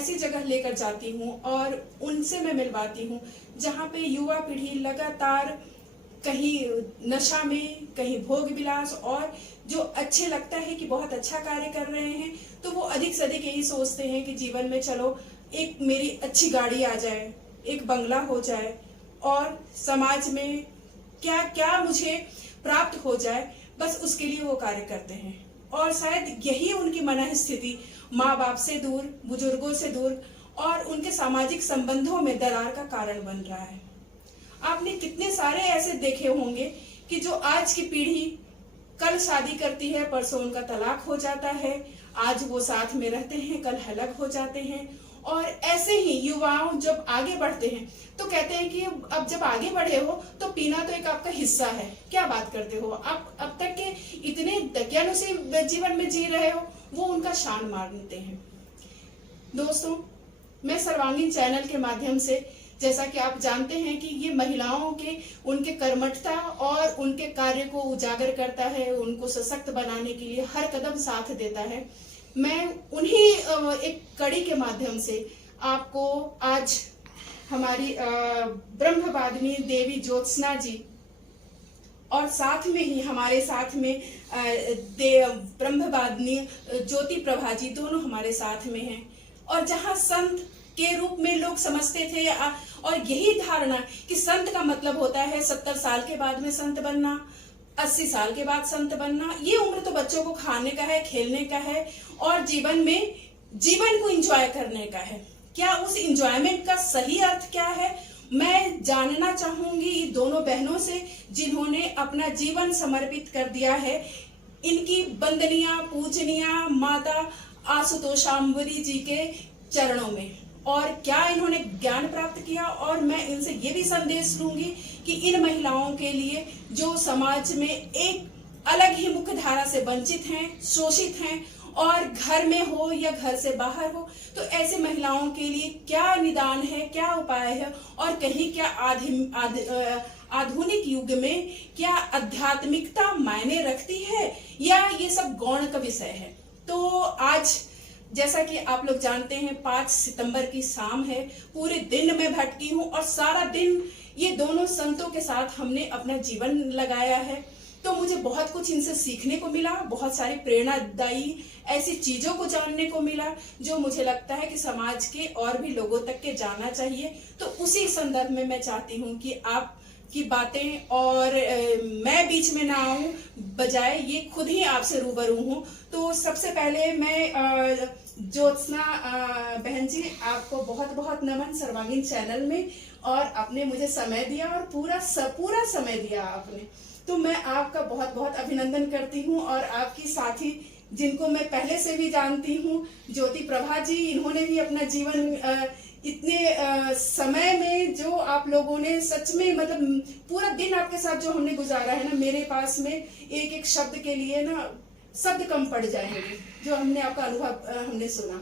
ऐसी जगह लेकर जाती हूँ और उनसे मैं मिलवाती हूँ जहाँ पे युवा पीढ़ी लगातार कहीं नशा में, कहीं भोग विलास, और जो अच्छे लगता है कि बहुत अच्छा कार्य कर रहे हैं, तो वो अधिक से अधिक यही सोचते हैं कि जीवन में चलो एक मेरी अच्छी गाड़ी आ जाए, एक बंगला हो जाए, और समाज में क्या क्या मुझे प्राप्त हो जाए, बस उसके लिए वो कार्य करते हैं। और शायद यही उनकी मन स्थिति माँ बाप से दूर, बुजुर्गों से दूर और उनके सामाजिक संबंधों में दरार का कारण बन रहा है। आपने कितने सारे ऐसे देखे होंगे कि जो आज की पीढ़ी कल शादी करती है, परसों उनका तलाक हो जाता है, आज वो साथ में रहते हैं, कल अलग हो जाते हैं। और ऐसे ही युवाओं जब आगे बढ़ते हैं तो कहते हैं कि अब जब आगे बढ़े हो तो पीना तो एक आपका हिस्सा है, क्या बात करते हो आप, अब तक के इतने दकियानुसी जीवन में जी रहे हो, वो उनका शान मानते हैं। दोस्तों, मैं सर्वांगीण चैनल के माध्यम से, जैसा कि आप जानते हैं कि ये महिलाओं के उनके कर्मठता और उनके कार्य को उजागर करता है, उनको सशक्त बनाने के लिए हर कदम साथ देता है। मैं उन्हीं एक कड़ी के माध्यम से आपको आज हमारी ब्रह्मवादिनी देवी ज्योत्सना जी, और साथ में ही हमारे साथ में ब्रह्मवादिनी ज्योति प्रभा जी, दोनों हमारे साथ में हैं। और जहां संत के रूप में लोग समझते थे और यही धारणा कि संत का मतलब होता है 70 साल के बाद में संत बनना, 80 साल के बाद संत बनना, ये उम्र तो बच्चों को खाने का है, खेलने का है और जीवन में जीवन को एंजॉय करने का है। क्या उस एंजॉयमेंट का सही अर्थ क्या है, मैं जानना चाहूंगी दोनों बहनों से जिन्होंने अपना जीवन समर्पित कर दिया है इनकी वंदनीय पूजनीय माता आशुतोषाम्बरी जी के चरणों में, और क्या इन्होंने ज्ञान प्राप्त किया। और मैं इनसे ये भी संदेश लूंगी कि इन महिलाओं के लिए जो समाज में एक अलग ही मुख्य धारा से वंचित हैं, शोषित हैं, और घर में हो या घर से बाहर हो, तो ऐसे महिलाओं के लिए क्या निदान है, क्या उपाय है, और कहीं क्या आधुनिक युग में क्या आध्यात्मिकता मायने रखती है या ये सब गौण का विषय है। तो आज जैसा कि आप लोग जानते हैं 5 सितंबर की शाम है, पूरे दिन में भटकी हूँ और सारा दिन ये दोनों संतों के साथ हमने अपना जीवन लगाया है। तो मुझे बहुत कुछ इनसे सीखने को मिला, बहुत सारी प्रेरणादायी ऐसी चीजों को जानने को मिला जो मुझे लगता है कि समाज के और भी लोगों तक के जानना चाहिए। तो उसी संदर्भ में मैं चाहती हूँ कि आप की बातें और मैं बीच में ना आऊं, बजाय ये खुद ही आपसे रूबरू हूं। तो सबसे पहले मैं ज्योत्सना बहन जी, आपको बहुत बहुत नमन सर्वांगीण चैनल में, और आपने मुझे समय दिया और पूरा समय दिया आपने, तो मैं आपका बहुत बहुत अभिनंदन करती हूँ। और आपकी साथी जिनको मैं पहले से भी जानती हूँ, ज्योति प्रभा जी, इन्होंने भी अपना जीवन इतने समय में जो आप लोगों ने सच में मतलब पूरा दिन आपके साथ जो हमने गुजारा है ना, मेरे पास में एक एक शब्द के लिए ना शब्द कम पड़ जाएंगे जो हमने आपका अनुभव हमने सुना।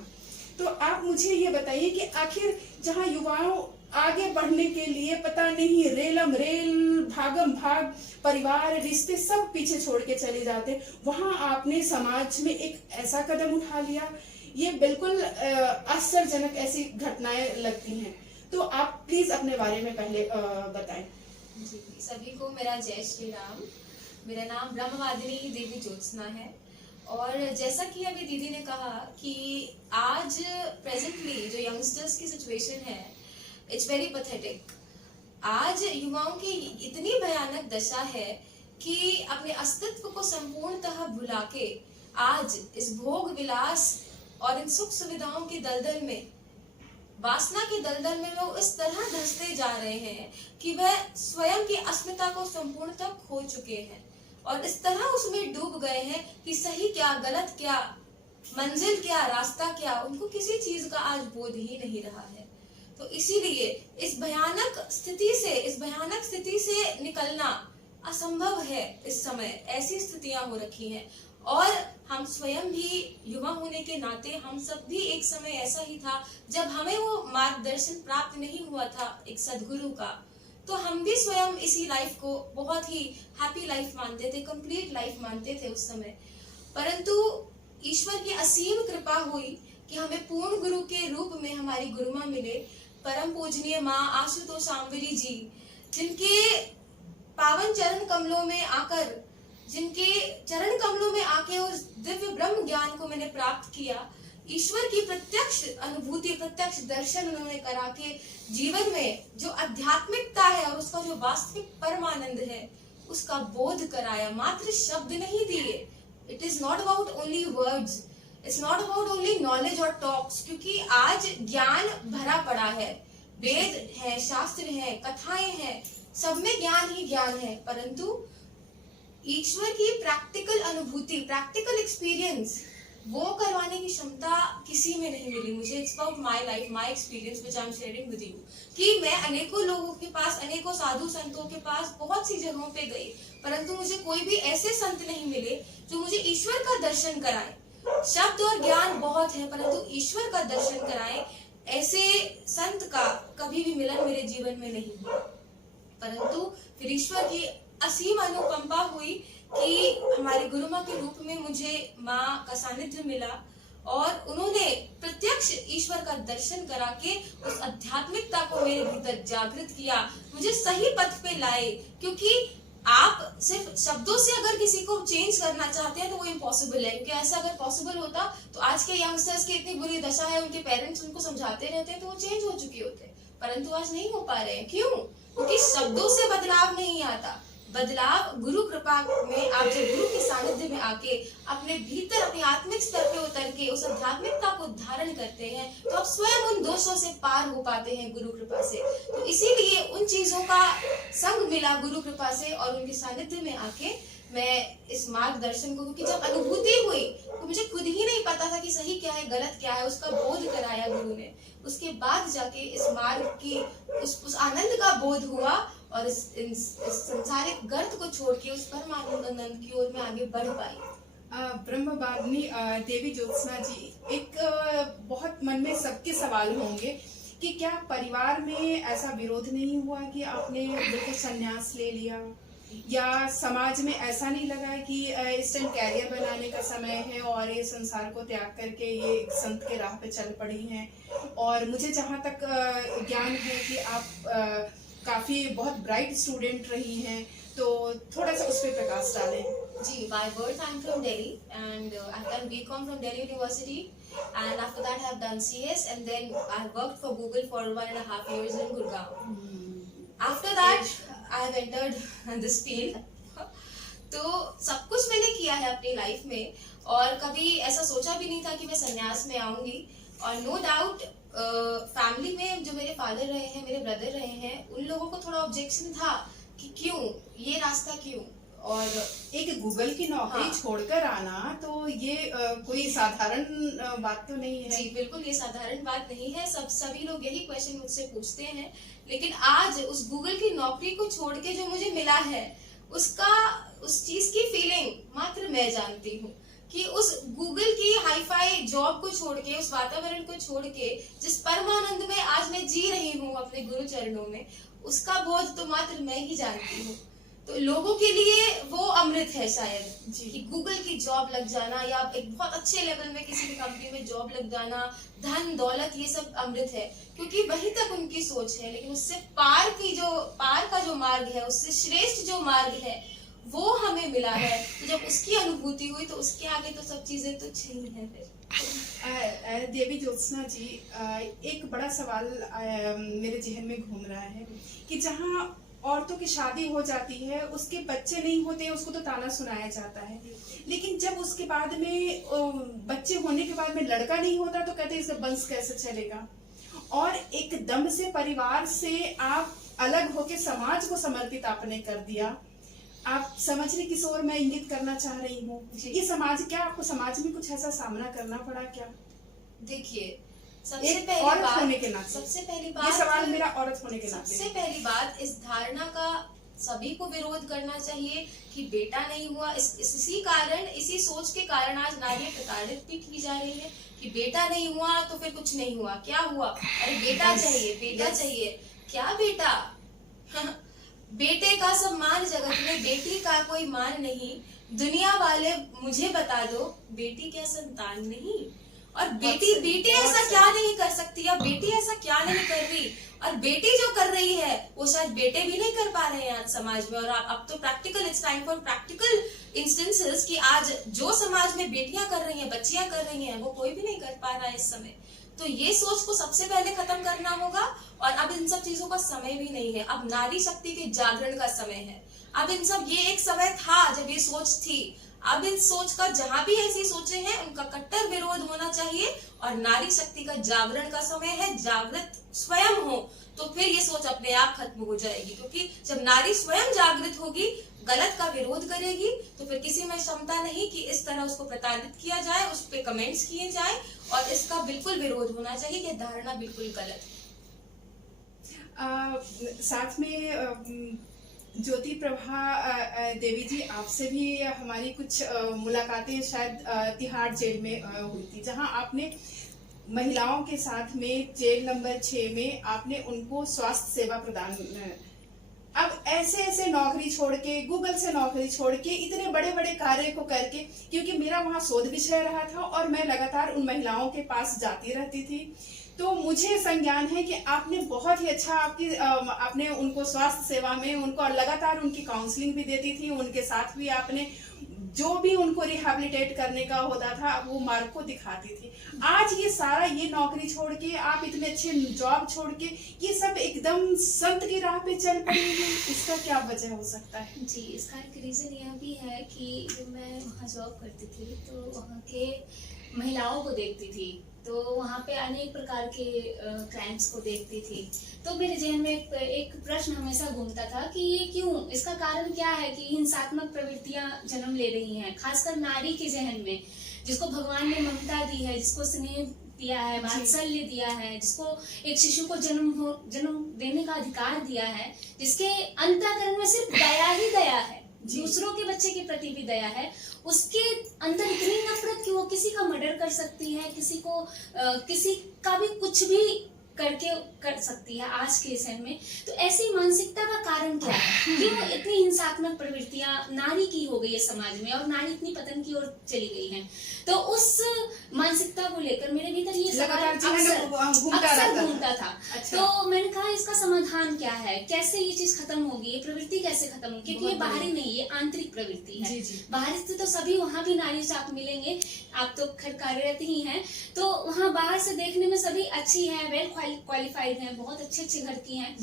तो आप मुझे ये बताइए कि आखिर जहाँ युवाओं आगे बढ़ने के लिए पता नहीं रेलम रेल भागम भाग परिवार रिश्ते सब पीछे छोड़ के चले जाते, वहां आपने समाज में एक ऐसा कदम उठा लिया, ये बिल्कुल आश्चर्यजनक ऐसी घटनाएं लगती हैं। तो आप प्लीज अपने बारे में पहले बताएं। जी, सभी को मेरा जय श्री राम। मेरा नाम ब्रह्मवादिनी देवी ज्योत्सना है। और जैसा कि अभी दीदी ने कहा कि आज प्रेजेंटली जो यंगस्टर्स की सिचुएशन है, इट्स वेरी पैथेटिक। आज युवाओं की इतनी भयानक दशा है कि अपने अस्तित्व को संपूर्णतः भुला के आज इस भोग विलास और इन सुख सुविधाओं की दलदल में, वासना की दलदल में वो इस तरह धंसते जा रहे हैं कि वह स्वयं की अस्मिता को संपूर्णतः खो चुके हैं और इस तरह उसमें डूब गए हैं कि सही क्या, गलत क्या, मंजिल क्या, रास्ता क्या, उनको किसी चीज का आज बोध ही नहीं रहा है। तो इसीलिए इस भयानक स्थिति से निकलना असंभव है। इस समय ऐसी स्थितियां हो रखी हैं और हम स्वयं भी युवा होने के नाते हम सब भी एक समय ऐसा ही था जब हमें वो मार्गदर्शन प्राप्त नहीं हुआ था एक सद्गुरु का, तो हम भी स्वयं इसी लाइफ को बहुत ही हैप्पी लाइफ मानते थे, कंप्लीट लाइफ मानते थे उस समय। परंतु ईश्वर की असीम कृपा हुई कि हमें पूर्ण गुरु के रूप में हमारी गुरुमा मिले, परम पूजनीय माँ आशुतोष आम्बरी जी, जिनके पावन चरण कमलों में आकर, जिनके चरण कमलों में आके उस दिव्य ब्रह्म ज्ञान को मैंने प्राप्त किया। ईश्वर की प्रत्यक्ष अनुभूति, प्रत्यक्ष दर्शन उन्होंने करा के जीवन में जो आध्यात्मिकता है और उसका जो वास्तविक परमानंद है उसका बोध कराया। मात्र शब्द नहीं दिए। It is not about only words, it's not about only knowledge और टॉक्स, क्योंकि आज ज्ञान भरा पड़ा है, वेद है, शास्त्र है, कथाएं हैं, सब में ज्ञान ही ज्ञान है, परंतु ईश्वर की प्रैक्टिकल अनुभूति, प्रैक्टिकल एक्सपीरियंस वो करवाने की क्षमता किसी में नहीं मिली मुझे। It's about my life, my experience which I am sharing with you, कि मैं अनेकों लोगों के पास, अनेकों साधु संतों के पास बहुत सी जगहों पे गई, परंतु मुझे कोई भी ऐसे संत नहीं मिले जो मुझे ईश्वर का दर्शन कराए। शब्द और ज्ञान बहुत है, परंतु ईश्वर का दर्शन कराए, ऐसे संत का कभी भी मिलन मेरे जीवन में नहीं हुआ। परंतु फिर ईश्वर की असीम अनुकंपा हुई कि हमारे गुरु माँ के रूप में मुझे माँ का सानिध्य मिला और उन्होंने प्रत्यक्ष ईश्वर का दर्शन करा के उस आध्यात्मिकता को मेरे भीतर जागृत किया, मुझे सही पथ पे लाए। क्योंकि आप सिर्फ शब्दों से अगर किसी को चेंज करना चाहते हैं तो वो इम्पॉसिबल है, क्योंकि ऐसा अगर पॉसिबल होता तो आज के यंगस्टर्स की इतनी बुरी दशा है, उनके पेरेंट्स उनको समझाते रहते हैं तो वो चेंज हो चुके होते, परंतु आज नहीं हो पा रहे हैं। क्यों? क्योंकि शब्दों से बदलाव नहीं आता। बदलाव गुरु कृपा में, आप जब गुरु के सानिध्य में आके अपने भीतर, अपने आत्मिक स्तर पे उतर के उस आध्यात्मिकता को धारण करते हैं तो आप स्वयं उन दोषों से पार हो पाते हैं गुरु कृपा से। तो इसीलिए उन चीजों का संग मिला गुरु कृपा से और उनके सानिध्य में आके मैं इस मार्गदर्शन को, क्योंकि जब अनुभूति हुई तो मुझे खुद ही नहीं पता था कि सही क्या है, गलत क्या है, उसका बोध कराया गुरु ने। उसके बाद जाके इस मार्ग की उस आनंद का बोध हुआ और इस संसारिक गर्त को छोड़ के उस परमानंद की ओर मैं आगे बढ़ पाई। ब्रह्मवादिनी देवी ज्योत्सना जी, एक बहुत मन में सबके सवाल होंगे कि क्या परिवार में ऐसा विरोध नहीं हुआ कि आपने बिल्कुल संन्यास ले लिया, या समाज में ऐसा नहीं लगा कि इस टाइम कैरियर बनाने का समय है और ये संसार को त्याग करके ये एक संत के राह पे चल पड़ी हैं। और मुझे जहाँ तक ज्ञान है कि आप काफी बहुत ब्राइट स्टूडेंट रही हैं, तो थोड़ा सा उस पर प्रकाश डालें। जी, by birth I'm from Delhi and I've done BCom from Delhi University and after that I have done CS and then I worked for Google for 1.5 years in Gurgaon. After that I have entered this field. तो सब कुछ मैंने किया है अपनी life में और कभी ऐसा सोचा भी नहीं था कि मैं संन्यास में आऊंगी। और नो डाउट फैमिली में जो मेरे फादर रहे हैं, मेरे ब्रदर रहे हैं, उन लोगों को थोड़ा ऑब्जेक्शन था कि क्यों ये रास्ता, क्यों। और एक गूगल की नौकरी हाँ, छोड़कर आना तो ये कोई साधारण बात तो नहीं है। जी बिल्कुल, ये साधारण बात नहीं है। सभी लोग यही क्वेश्चन मुझसे पूछते हैं, लेकिन आज उस गूगल की नौकरी को छोड़ के जो मुझे मिला है उस चीज की फीलिंग मात्र मैं जानती हूँ कि उस गूगल की हाईफाई जॉब को छोड़ के, उस वातावरण को छोड़ के जिस परमानंद में आज मैं जी रही हूँ अपने गुरु चरणों में, उसका बोध तो मात्र मैं ही जानती हूँ। तो लोगों के लिए वो अमृत है शायद कि गूगल की जॉब लग जाना या एक बहुत अच्छे लेवल में किसी भी कंपनी में जॉब लग जाना, धन दौलत, ये सब अमृत है क्योंकि वहीं तक उनकी सोच है। लेकिन उससे पार का जो मार्ग है, उससे श्रेष्ठ जो मार्ग है वो हमें मिला है। तो जब उसकी अनुभूति हुई तो उसके आगे तो सब चीजें तुच्छ ही हैं। फिर देवी ज्योत्सना जी, एक बड़ा सवाल मेरे जहन में घूम रहा है कि जहाँ औरतों की शादी हो जाती है, उसके बच्चे नहीं होते, उसको तो ताना सुनाया जाता है, लेकिन जब उसके बाद में बच्चे होने के बाद में लड़का नहीं होता तो कहते हैं इसका वंश कैसे चलेगा। और एकदम से परिवार से आप अलग होके समाज को समर्पित आपने कर दिया। आप समझने किस ओर मैं इंगित करना चाह रही हूँ, ये समाज, क्या आपको समाज में कुछ ऐसा सामना करना पड़ा क्या? देखिए, सबसे पहली बात, ये सवाल मेरा औरत होने के नाते, सबसे पहली बात इस धारणा का सभी को विरोध करना चाहिए कि बेटा नहीं हुआ। इसी सोच के कारण आज नारियां प्रताड़ित भी की जा रही है कि बेटा नहीं हुआ तो फिर कुछ नहीं हुआ। क्या हुआ? अरे बेटा चाहिए, बेटा चाहिए। क्या बेटा? बेटे का सम्मान जगत में, बेटी का कोई मान नहीं। दुनिया वाले मुझे बता दो, बेटी क्या संतान नहीं? और बेटी ऐसा क्या नहीं कर सकती, या बेटी ऐसा क्या नहीं कर रही, और बेटी जो कर रही है वो शायद बेटे भी नहीं कर पा रहे हैं आज समाज में। और अब तो practical, it's time for practical instances कि आज जो समाज में बेटियां कर रही हैं, बच्चियां कर रही हैं, वो कोई भी नहीं कर पा रहा है इस समय। तो ये सोच को सबसे पहले खत्म करना होगा। और अब इन सब चीजों का समय भी नहीं है, अब नारी शक्ति के जागरण का समय है। अब इन सब, ये एक समय था जब ये सोच थी, अब इन सोच का जहां भी ऐसी सोचे हैं उनका कट्टर विरोध होना चाहिए। और नारी शक्ति का जागरण का समय है, जागृत स्वयं हो तो फिर ये सोच अपने आप खत्म हो जाएगी। क्योंकि जब नारी स्वयं जागृत होगी, गलत का विरोध करेगी, तो फिर किसी में क्षमता नहीं कि इस तरह उसको प्रताड़ित किया जाए, उस पर कमेंट्स किए जाए। और इसका बिल्कुल विरोध होना चाहिए कि धारणा बिल्कुल गलत है। साथ में ज्योति प्रभा देवी जी, आपसे भी हमारी कुछ मुलाकातें शायद तिहाड़ जेल में हुई थी, जहां आपने महिलाओं के साथ में जेल नंबर 6 में आपने उनको स्वास्थ्य सेवा प्रदान, अब ऐसे ऐसे नौकरी छोड़ के, गूगल से नौकरी छोड़ के, इतने बड़े बड़े कार्य को करके, क्योंकि मेरा वहां शोध विषय रहा था और मैं लगातार उन महिलाओं के पास जाती रहती थी, तो मुझे संज्ञान है कि आपने बहुत ही अच्छा आपने उनको स्वास्थ्य सेवा में उनको लगातार उनकी काउंसलिंग भी देती थी, उनके साथ भी आपने जो भी उनको रिहेबिलिटेट करने का होता था वो मार्ग को दिखाती थी। आज ये सारा, ये नौकरी छोड़ के, आप इतने अच्छे जॉब छोड़ के, ये सब एकदम संत की राह पे चल पड़ी है, इसका क्या वजह हो सकता है? जी, इसका एक रीजन यह भी है कि जब मैं वहाँ जॉब करती थी तो वहाँ के महिलाओं को देखती थी, तो वहाँ पे अनेक प्रकार के क्राइम्स को देखती थी। तो मेरे जहन में एक प्रश्न हमेशा घूमता था कि ये क्यों, इसका कारण क्या है कि हिंसात्मक प्रवृत्तियां जन्म ले रही हैं, खासकर नारी के जहन में, जिसको भगवान ने ममता दी है, जिसको स्नेह दिया है, वात्सल्य दिया है, जिसको एक शिशु को जन्म देने का अधिकार दिया है, जिसके अंतःकरण में सिर्फ दया ही दया है, दूसरों के बच्चे के प्रति भी दया है, उसके अंदर इतनी नफरत कि वो किसी का मर्डर कर सकती है, किसी का भी कुछ भी करके कर सकती है आज के समय में। तो ऐसी मानसिकता का कारण क्या है? क्यों इतनी हिंसात्मक प्रवृत्तियां नारी की हो गई है समाज में, और नारी इतनी पतन की ओर चली गई है? तो उस मानसिकता को लेकर मेरे भीतर ये सवाल अक्सर घूमता था। अच्छा। तो मैंने कहा इसका समाधान क्या है, कैसे ये चीज खत्म होगी, ये प्रवृत्ति कैसे खत्म होगी? क्योंकि ये बाहरी नहीं, ये आंतरिक प्रवृत्ति है। बाहर से तो सभी, वहाँ भी नारी से आप मिलेंगे, आप तो खैर कार्यरत ही हैं, तो वहाँ बाहर से देखने में सभी अच्छी है, वेल क्वालिफाइड हैं, बहुत अच्छे घर की हैं,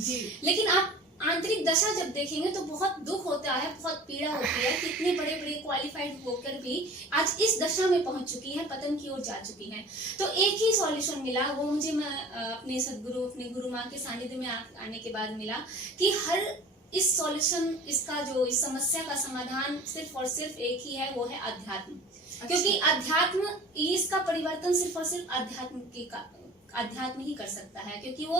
लेकिन आप आंतरिक दशा जब देखेंगे तो बहुत दुख होता है, बहुत पीड़ा होती है कि इतने बड़े बड़े क्वालिफाइड होकर भी आज इस दशा में पहुंच चुकी है, पतन की ओर जा चुकी है। तो एक ही सॉल्यूशन मिला, वो मुझे अपने सदगुरु, अपने गुरु माँ के सानिध्य में आने के बाद मिला कि हर इस सॉल्यूशन, इसका जो इस समस्या का समाधान सिर्फ और सिर्फ एक ही है, वो है अध्यात्म। क्योंकि अध्यात्म, इसका परिवर्तन सिर्फ और सिर्फ अध्यात्म ही कर सकता है, क्योंकि वो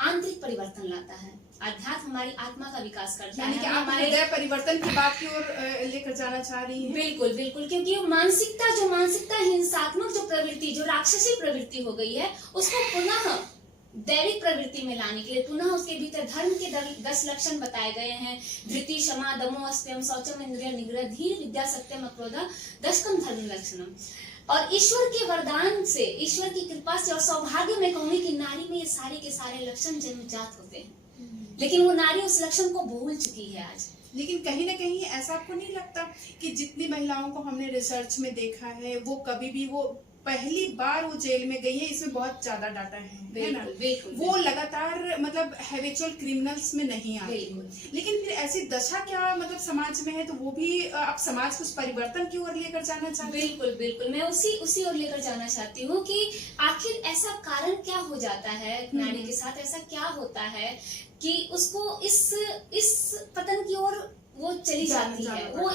आंतरिक परिवर्तन लाता है। अध्यात्म हमारी आत्मा का विकास करता है। यानी कि आप हृदय परिवर्तन की बात की ओर लेकर जाना चाह रही हैं? बिल्कुल बिल्कुल, क्योंकि मानसिकता हिंसात्मक जो प्रवृत्ति, जो राक्षसी प्रवृत्ति हो गई है, उसको पुनः दैविक प्रवृत्ति में लाने के लिए, पुनः उसके भीतर धर्म के 10 लक्षण बताए गए हैं। धृति, क्षमा, दमो, अस्त्यम, शौचम, इंद्रिय निग्रह, धीर, विद्या, सत्यम, अक्रोध, दशकम धर्म लक्षणम। और ईश्वर के वरदान से, ईश्वर की कृपा से और सौभाग्य में कहूंगी कि नारी में ये सारे के सारे लक्षण जन्मजात होते हैं, लेकिन वो नारी उस लक्षण को भूल चुकी है आज। लेकिन कहीं ना कहीं ऐसा आपको नहीं लगता कि जितनी महिलाओं को हमने रिसर्च में देखा है, वो कभी भी, वो पहली बार वो जेल में गई है, इसमें बहुत ज्यादा डाटा है ना? वो लगातार मतलब हैबिचुअल क्रिमिनल्स में नहीं आती। लेकिन फिर ऐसी दशा क्या मतलब समाज में है, तो वो भी आप समाज को उस परिवर्तन की ओर लेकर जाना चाहते हैं? बिल्कुल बिल्कुल, मैं उसी ओर लेकर जाना चाहती हूँ कि आखिर ऐसा कारण क्या हो जाता है नारी के साथ, ऐसा क्या होता है कि उसको इस पतन की ओर वो चली जाती है, वो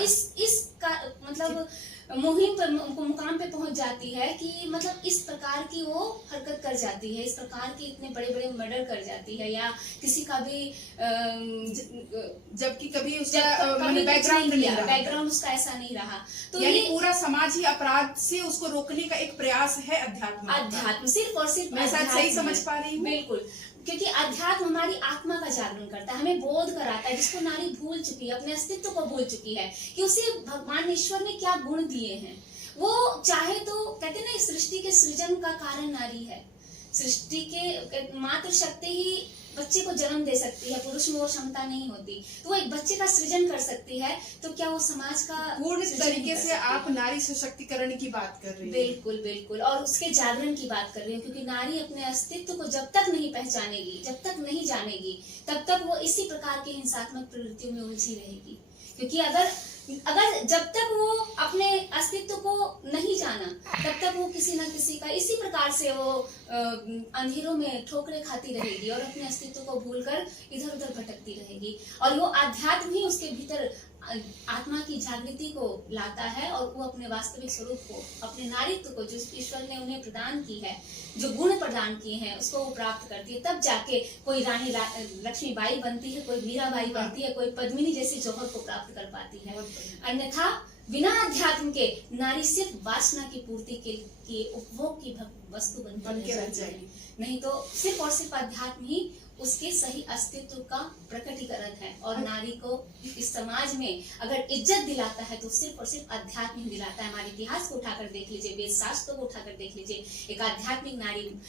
मतलब मुहिम पर, मुकाम पे पहुंच जाती है कि मतलब इस प्रकार की वो हरकत कर जाती है, इस प्रकार के इतने बड़े बड़े मर्डर कर जाती है, या किसी का भी जबकि कभी उसका बैकग्राउंड उसका ऐसा नहीं रहा। तो ये पूरा समाज ही अपराध से उसको रोकने का एक प्रयास है अध्यात्म, सिर्फ और सिर्फ। मैं शायद सही समझ पा रही हूँ? बिल्कुल, क्योंकि अध्यात्म हमारी आत्मा का जागरण करता है, हमें बोध कराता है, जिसको नारी भूल चुकी है, अपने अस्तित्व को भूल चुकी है कि उसे भगवान ईश्वर ने क्या गुण दिए हैं, वो चाहे तो कहते ना सृष्टि के सृजन का कारण नारी है। सृष्टि के मात्र शक्ति ही बच्चे को जन्म दे सकती है, पुरुष में वो क्षमता नहीं होती। तो वो एक बच्चे का सृजन कर सकती है, तो क्या वो समाज का पूर्ण सृजन तरीके कर से सकती है? आप नारी सशक्तिकरण की बात कर रही हैं। बिल्कुल बिल्कुल, और उसके जागरण की बात कर रही हूँ, क्योंकि नारी अपने अस्तित्व को जब तक नहीं पहचानेगी, जब तक नहीं जानेगी, तब तक वो इसी प्रकार के हिंसात्मक प्रवृत्तियों में उलझी रहेगी। क्योंकि अगर जब तक वो अपने अस्तित्व को नहीं जाना, तब तक वो किसी न किसी का इसी प्रकार से वो अंधेरों में ठोकरें खाती रहेगी और अपने अस्तित्व को भूलकर इधर उधर भटकती रहेगी। और वो आध्यात्म ही उसके भीतर आत्मा की जागृति को लाता है, और वो अपने वास्तविक स्वरूप को, अपने नारीत्व को, जो ईश्वर ने उन्हें प्रदान की है, जो गुण प्रदान किए हैं, उसको वो प्राप्त करती है। तब जाके कोई रानी लक्ष्मीबाई बनती है, कोई मीराबाई बनती है, कोई पद्मिनी जैसी जौहर को प्राप्त कर पाती है। अन्यथा बिना अध्यात्म के नारी सिर्फ वासना की पूर्ति के उपभोग की वस्तु बन के रह जाएगी। नहीं तो सिर्फ और सिर्फ अध्यात्म ही उसके सही अस्तित्व का प्रकटीकरण है। और नारी को इस समाज में अगर इज्जत दिलाता है तो सिर्फ और सिर्फ अध्यात्म ही दिलाता है। हमारे इतिहास को उठाकर देख लीजिए, वेद शास्त्रों को उठाकर देख लीजिए, एक आध्यात्मिक नारी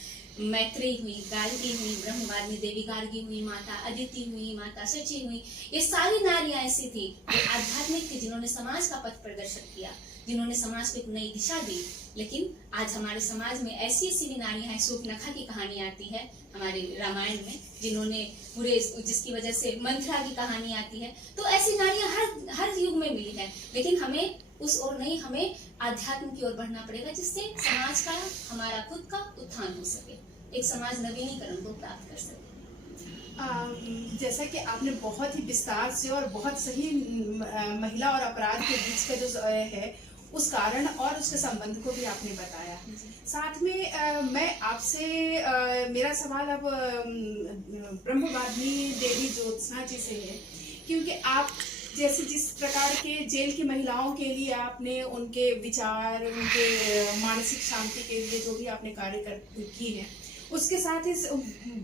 मैत्रेयी हुई, गार्गी हुई, ब्रह्मवादिनी देवी गार्गी हुई, माता अदिति हुई, माता शची हुई, ये सारी नारियां ऐसी थी जो आध्यात्मिक थी, जिन्होंने समाज का पथ प्रदर्शन किया, जिन्होंने समाज को एक नई दिशा दी। लेकिन आज हमारे समाज में ऐसी ऐसी भी नारियां हैं, शूर्पणखा की कहानी आती है हमारे रामायण में, जिन्होंने पूरे, जिसकी वजह से मंथरा की कहानी आती है। तो ऐसी नारियां हर युग में मिली है, लेकिन हमें उस ओर नहीं, हमें आध्यात्म की ओर बढ़ना पड़ेगा, जिससे समाज का, हमारा खुद का उत्थान हो सके, एक समाज नवीनीकरण को प्राप्त कर सके। जैसा कि आपने बहुत ही विस्तार से और बहुत सही महिला और अपराध के बीच का जो है उस कारण और उसके संबंध को भी आपने बताया। साथ में मैं आपसे मेरा सवाल अब ब्रह्मवादिनी देवी ज्योत्सना जी से है, क्योंकि आप जैसे जिस प्रकार के जेल की महिलाओं के लिए आपने उनके विचार, उनके मानसिक शांति के लिए जो भी आपने कार्य की है, उसके साथ ही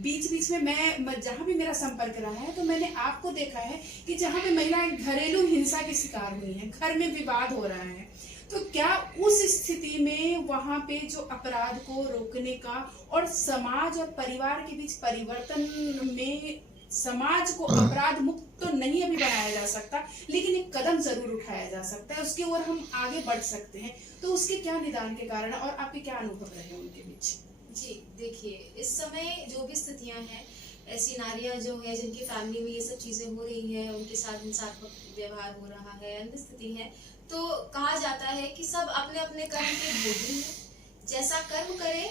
बीच बीच में मैं जहाँ भी मेरा संपर्क रहा है तो मैंने आपको देखा है कि जहाँ पे महिलाएं घरेलू हिंसा की शिकार हुई हैं, घर में विवाद हो रहा है, तो क्या उस स्थिति में वहाँ पे जो अपराध को रोकने का और समाज और परिवार के बीच परिवर्तन में, समाज को अपराध मुक्त तो नहीं अभी बनाया जा सकता, लेकिन एक कदम जरूर उठाया जा सकता है, उसकी ओर हम आगे बढ़ सकते हैं। तो उसके क्या निदान के कारण और आपके क्या अनुभव रहे उनके बीच? जी देखिए, इस समय जो भी स्थितियां हैं, ऐसी नारियां जो है जिनकी फैमिली में ये सब चीजें हो रही हैं, उनके साथ हिंसात्मक व्यवहार हो रहा है, अन्य स्थिति है, तो कहा जाता है कि सब अपने अपने कर्म के भोगी हैं, जैसा कर्म करे,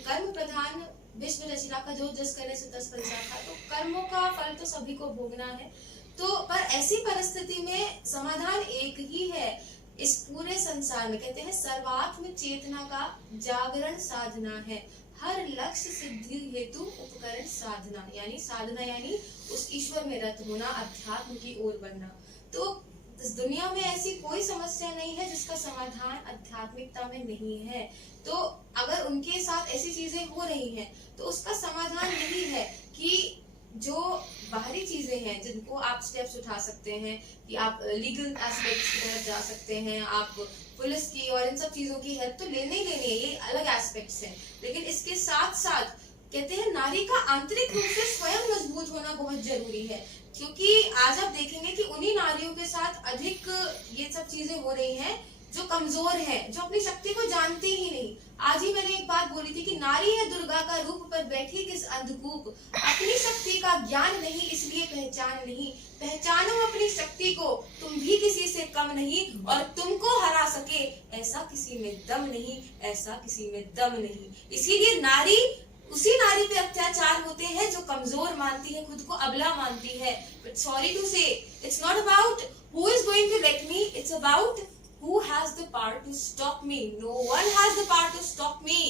कर्म प्रधान विश्व रचना का जो जस करे से तस फल चाखा, तो कर्मों का फल तो सभी को भोगना है। तो पर ऐसी परिस्थिति में समाधान एक ही है, इस पूरे संसार में कहते हैं सर्वात्म चेतना का जागरण साधना है, हर लक्ष्य सिद्धि हेतु उपकरण साधना, यानी साधना यानी उस ईश्वर में रत होना, अध्यात्म की ओर बढ़ना। तो इस दुनिया में ऐसी कोई समस्या नहीं है जिसका समाधान आध्यात्मिकता में नहीं है। तो अगर उनके साथ ऐसी चीजें हो रही हैं तो उसका समाधान यही है कि जो बाहरी चीजें हैं जिनको आप स्टेप्स उठा सकते हैं, कि आप लीगल एस्पेक्ट्स की तरफ जा सकते हैं, आप पुलिस की और इन सब चीजों की हेल्प तो लेनी ही लेनी है, ये अलग एस्पेक्ट्स हैं। लेकिन इसके साथ साथ कहते हैं नारी का आंतरिक रूप से स्वयं मजबूत होना बहुत जरूरी है, क्योंकि आज आप देखेंगे कि उन्हीं नारियों के साथ अधिक ये सब चीजें हो रही हैं जो कमजोर है, जो अपनी शक्ति को जानती ही नहीं। आज ही मैंने एक बात बोली थी कि नारी है दुर्गा का रूप पर बैठी किस अंधकूप, अपनी शक्ति का ज्ञान नहीं इसलिए पहचान नहीं, पहचानो अपनी शक्ति को, तुम भी किसी से कम नहीं, और तुमको हरा सके ऐसा किसी में दम नहीं, ऐसा किसी में दम नहीं। इसीलिए नारी, उसी नारी पे अत्याचार होते हैं जो कमजोर मानती है, खुद को अबला मानती है। But sorry to say, it's not about who is going to let me, it's about who has the power to stop me. No one has the power to stop me.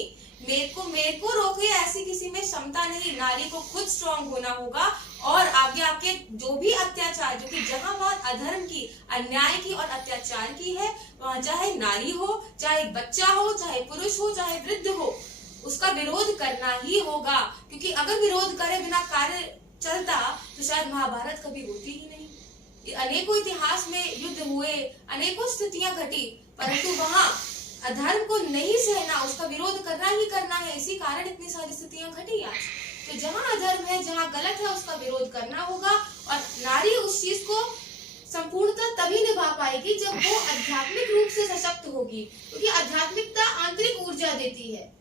मेरे को रोके ऐसी किसी में क्षमता नहीं। नारी को खुद स्ट्रांग होना होगा और आगे आपके जो भी अत्याचार, जो कि जहां बात अधर्म की, अन्याय की और अत्याचार की है, वहां चाहे नारी हो, चाहे बच्चा हो, चाहे पुरुष हो, चाहे वृद्ध हो, उसका विरोध करना ही होगा। क्योंकि अगर विरोध करे बिना कार्य चलता तो शायद महाभारत कभी होती ही नहीं। अनेकों इतिहास में युद्ध हुए, अनेकों स्थितियां घटी, परंतु वहां अधर्म को नहीं सहना, उसका विरोध करना ही करना है। इसी कारण इतनी सारी स्थितियां घटी आज। तो जहाँ अधर्म है, जहाँ गलत है, उसका विरोध करना होगा। और नारी उस चीज को संपूर्णतः तभी निभा पाएगी जब वो आध्यात्मिक रूप से सशक्त होगी, क्योंकि आध्यात्मिकता आंतरिक ऊर्जा देती है।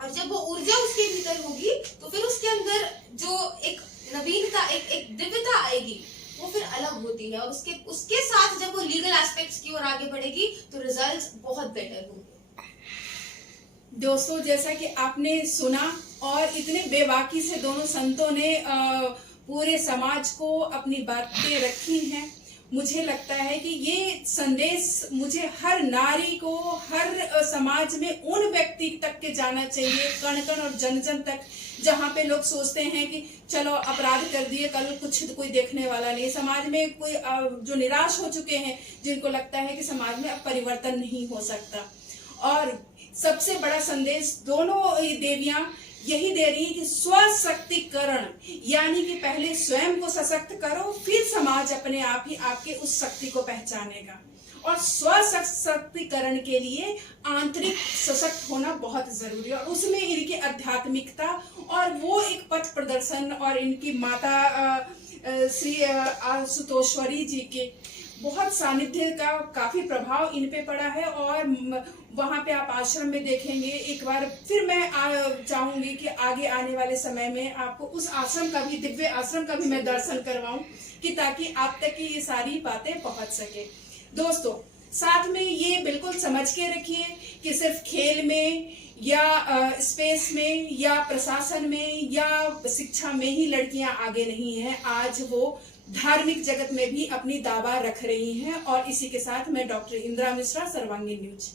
और जब वो ऊर्जा उसके भीतर होगी तो फिर उसके अंदर जो एक नवीनता, एक दिव्यता आएगी, वो फिर अलग होती है। और उसके साथ जब वो लीगल एस्पेक्ट्स की ओर आगे बढ़ेगी तो रिजल्ट्स बहुत बेटर होंगे। दोस्तों, जैसा कि आपने सुना और इतने बेबाकी से दोनों संतों ने पूरे समाज को अपनी बातें रखी हैं। मुझे लगता है कि ये संदेश मुझे हर नारी को, हर समाज में उन व्यक्ति तक के जाना चाहिए, कण कण और जन जन तक, जहाँ पे लोग सोचते हैं कि चलो अपराध कर दिए, कल कुछ कोई देखने वाला नहीं। समाज में कोई जो निराश हो चुके हैं, जिनको लगता है कि समाज में अब परिवर्तन नहीं हो सकता। और सबसे बड़ा संदेश दोनों देवियां यही दे रही है कि स्वशक्तिकरण, यानी कि पहले स्वयं को सशक्त करो, फिर समाज अपने आप ही आपके उस शक्ति को पहचानेगा। और स्वशक्तिकरण के लिए आंतरिक सशक्त होना बहुत जरूरी है। और उसमें इनकी आध्यात्मिकता और वो एक पथ प्रदर्शन और इनकी माता श्री आशुतोषेश्वरी जी के बहुत सानिध्य का काफी प्रभाव इन पे पड़ा है। और वहां पे आप आश्रम में देखेंगे। एक बार फिर मैं चाहूंगी कि आगे आने वाले समय में आपको उस आश्रम का भी, दिव्य आश्रम का भी मैं दर्शन करवाऊं, कि ताकि आप तक ये सारी बातें पहुंच सके। दोस्तों, साथ में ये बिल्कुल समझ के रखिए कि सिर्फ खेल में या स्पेस में या प्रशासन में या शिक्षा में ही लड़कियां आगे नहीं हैं। आज वो धार्मिक जगत में भी अपनी दावा रख रही हैं। और इसी के साथ मैं डॉक्टर इंदिरा मिश्रा, सर्वांगीण न्यूज।